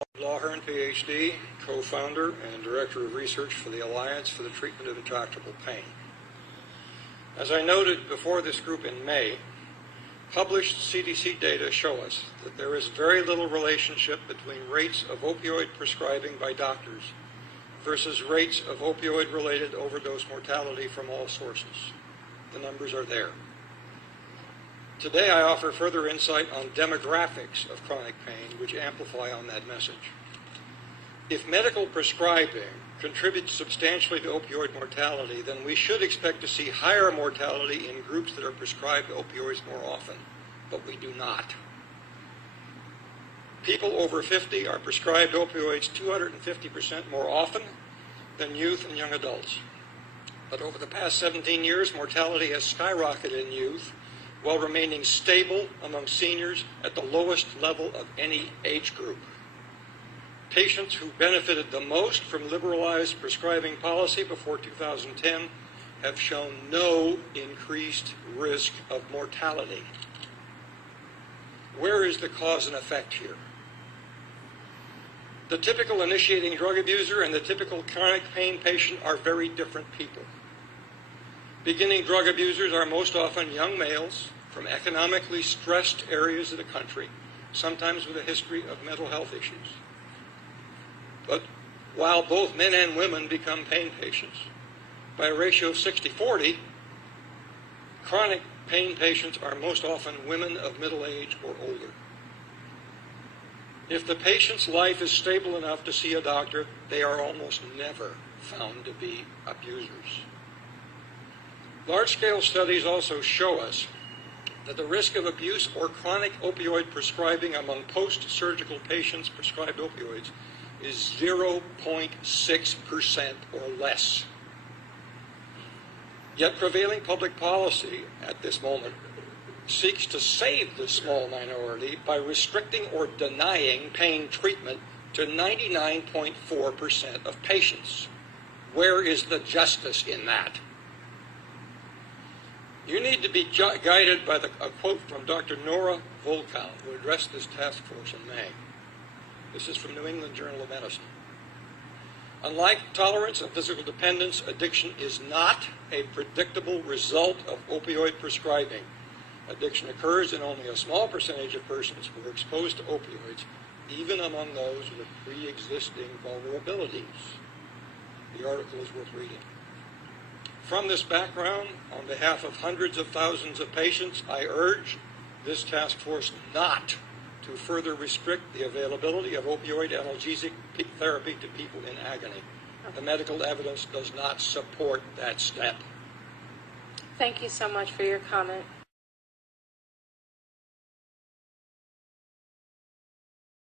Red Lawhern, PhD, co-founder and director of research for the Alliance for the Treatment of Intractable Pain. As I noted before this group in May, published CDC data show us that there is very little relationship between rates of opioid prescribing by doctors versus rates of opioid-related overdose mortality from all sources. The numbers are there. Today I offer further insight on demographics of chronic pain, which amplify on that message. If medical prescribing contributes substantially to opioid mortality, then we should expect to see higher mortality in groups that are prescribed opioids more often, but we do not. People over 50 are prescribed opioids 250% more often than youth and young adults. But over the past 17 years, mortality has skyrocketed in youth, while remaining stable among seniors at the lowest level of any age group. Patients who benefited the most from liberalized prescribing policy before 2010 have shown no increased risk of mortality. Where is the cause and effect here? The typical initiating drug abuser and the typical chronic pain patient are very different people. Beginning drug abusers are most often young males from economically stressed areas of the country, sometimes with a history of mental health issues. But while both men and women become pain patients, by a ratio of 60-40, chronic pain patients are most often women of middle age or older. If the patient's life is stable enough to see a doctor, they are almost never found to be abusers. Large-scale studies also show us that the risk of abuse or chronic opioid prescribing among post-surgical patients prescribed opioids is 0.6% or less. Yet prevailing public policy at this moment seeks to save this small minority by restricting or denying pain treatment to 99.4% of patients. Where is the justice in that? You need to be guided by a quote from Dr. Nora Volkow, who addressed this task force in May. This is from New England Journal of Medicine. Unlike tolerance and physical dependence, addiction is not a predictable result of opioid prescribing. Addiction occurs in only a small percentage of persons who are exposed to opioids, even among those with pre-existing vulnerabilities. The article is worth reading. From this background, on behalf of hundreds of thousands of patients, I urge this task force not to further restrict the availability of opioid analgesic therapy to people in agony. The medical evidence does not support that step. Thank you so much for your comment.